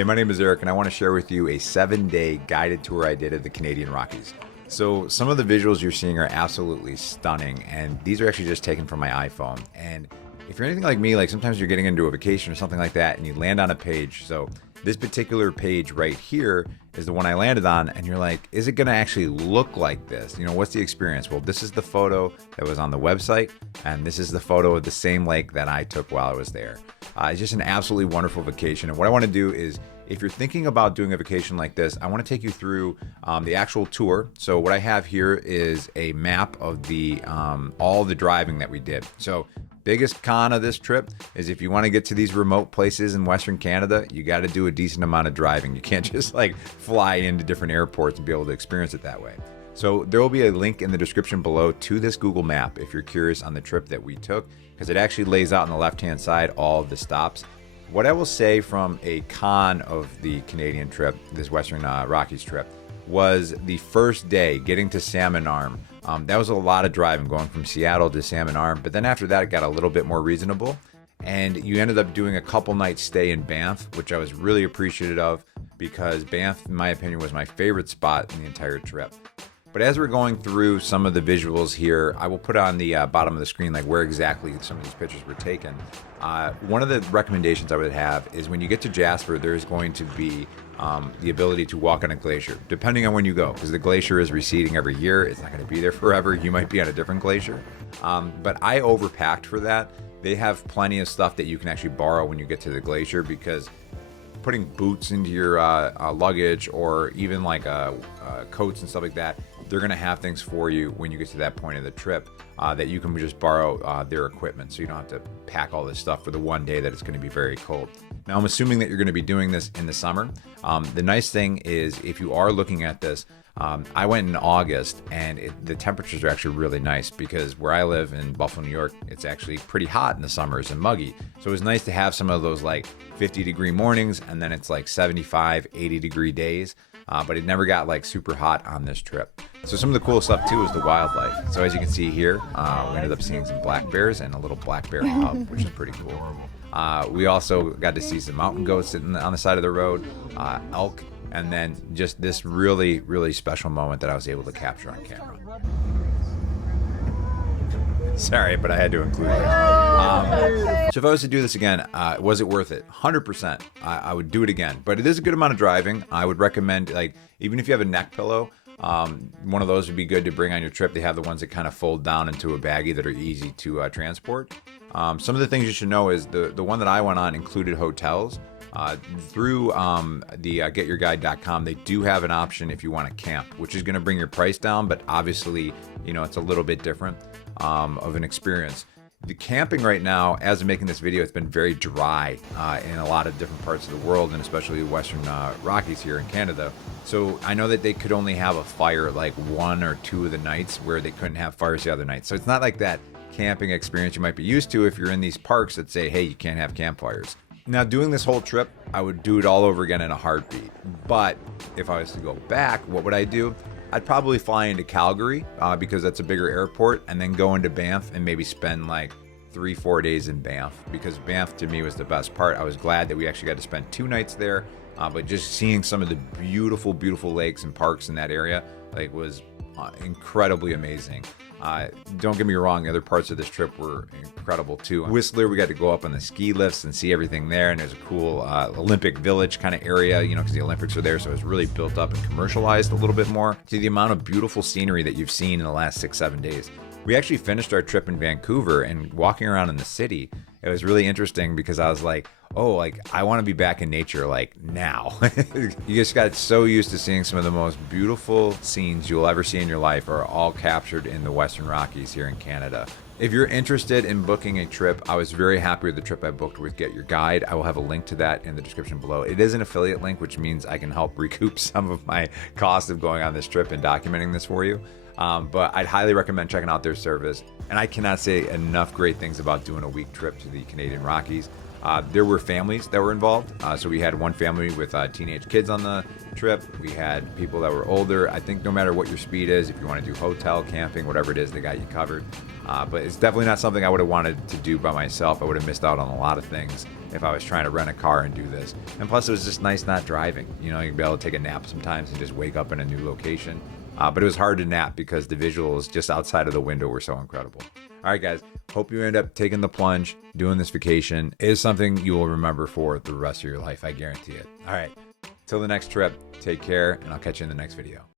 Hey, my name is Eric, and I want to share with you a 7-day guided tour I did of the Canadian Rockies. So some of the visuals you're seeing are absolutely stunning, and these are actually just taken from my iPhone. And if you're anything like me, like sometimes you're getting into a vacation or something like that, and you land on a page. So this particular page right here is the one I landed on, and you're like, is it going to actually look like this? You know, what's the experience? Well, this is the photo that was on the website, and this is the photo of the same lake that I took while I was there. It's just an absolutely wonderful vacation. And what I want to do is, if you're thinking about doing a vacation like this, I want to take you through the actual tour. So what I have here is a map of the all the driving that we did. So biggest con of this trip is if you want to get to these remote places in Western Canada, you got to do a decent amount of driving. You can't just like fly into different airports and be able to experience it that way. So there will be a link in the description below to this Google map if you're curious on the trip that we took, because it actually lays out on the left-hand side all of the stops. What I will say from a con of the Canadian trip, this Western Rockies trip, was the first day getting to Salmon Arm. That was a lot of driving going from Seattle to Salmon Arm, but then after that it got a little bit more reasonable, and you ended up doing a couple nights stay in Banff, which I was really appreciative of, because Banff, in my opinion, was my favorite spot in the entire trip. But as we're going through some of the visuals here, I will put on the bottom of the screen like where exactly some of these pictures were taken. One of the recommendations I would have is when you get to Jasper, there's going to be the ability to walk on a glacier, depending on when you go, because the glacier is receding every year. It's not going to be there forever. You might be on a different glacier. But I overpacked for that. They have plenty of stuff that you can actually borrow when you get to the glacier, because putting boots into your luggage, or even like coats and stuff like that, they're going to have things for you when you get to that point of the trip that you can just borrow their equipment, so you don't have to pack all this stuff for the one day that it's going to be very cold. Now, I'm assuming that you're going to be doing this in the summer. The nice thing is, if you are looking at this, I went in August, and the temperatures are actually really nice, because where I live in Buffalo, New York, it's actually pretty hot in the summers and muggy. So it was nice to have some of those like 50-degree mornings, and then it's like 75, 80-degree days. But it never got like super hot on this trip. So some of the cool stuff too is the wildlife. So as you can see here, we ended up seeing some black bears and a little black bear cub, which is pretty cool. We also got to see some mountain goats sitting on the side of the road, elk, and then just this really, really special moment that I was able to capture on camera. Sorry, but I had to include it. So if I was to do this again, was it worth it? 100%. I would do it again. But it is a good amount of driving. I would recommend, like, even if you have a neck pillow, one of those would be good to bring on your trip. They have the ones that kind of fold down into a baggie that are easy to transport. Some of the things you should know is the one that I went on included hotels. Through the getyourguide.com, they do have an option if you want to camp, which is going to bring your price down, but obviously, you know, it's a little bit different of an experience. The camping right now, as of making this video, it's been very dry in a lot of different parts of the world, and especially the Western Rockies here in Canada. So I know that they could only have a fire like 1 or 2 of the nights, where they couldn't have fires the other night. So it's not like that camping experience you might be used to if you're in these parks that say, hey, you can't have campfires. Now, doing this whole trip, I would do it all over again in a heartbeat. But if I was to go back, what would I do? I'd probably fly into Calgary because that's a bigger airport, and then go into Banff and maybe spend like 3-4 days in Banff, because Banff to me was the best part. I was glad that we actually got to spend 2 nights there, but just seeing some of the beautiful, beautiful lakes and parks in that area like was incredibly amazing. Don't get me wrong, other parts of this trip were incredible too. Whistler, we got to go up on the ski lifts and see everything there, and there's a cool Olympic Village kind of area, you know, because the Olympics are there, so it's really built up and commercialized a little bit more. See the amount of beautiful scenery that you've seen in the last 6-7 days. We actually finished our trip in Vancouver, and walking around in the city, it was really interesting because I was like, oh, like I want to be back in nature like now. You just got so used to seeing some of the most beautiful scenes you'll ever see in your life are all captured in the Western Rockies here in Canada. If you're interested in booking a trip, I was very happy with the trip I booked with Get Your Guide. I will have a link to that in the description below. It is an affiliate link, which means I can help recoup some of my cost of going on this trip and documenting this for you. But I'd highly recommend checking out their service. And I cannot say enough great things about doing a week trip to the Canadian Rockies. There were families that were involved. So we had one family with teenage kids on the trip. We had people that were older. I think no matter what your speed is, if you want to do hotel, camping, whatever it is, they got you covered. But it's definitely not something I would have wanted to do by myself. I would have missed out on a lot of things. if I was trying to rent a car and do this. And plus, it was just nice not driving. You know, you'd be able to take a nap sometimes and just wake up in a new location. But it was hard to nap because the visuals just outside of the window were so incredible. All right, guys, hope you end up taking the plunge, doing this vacation. It is something you will remember for the rest of your life, I guarantee it. All right, till the next trip, take care, and I'll catch you in the next video.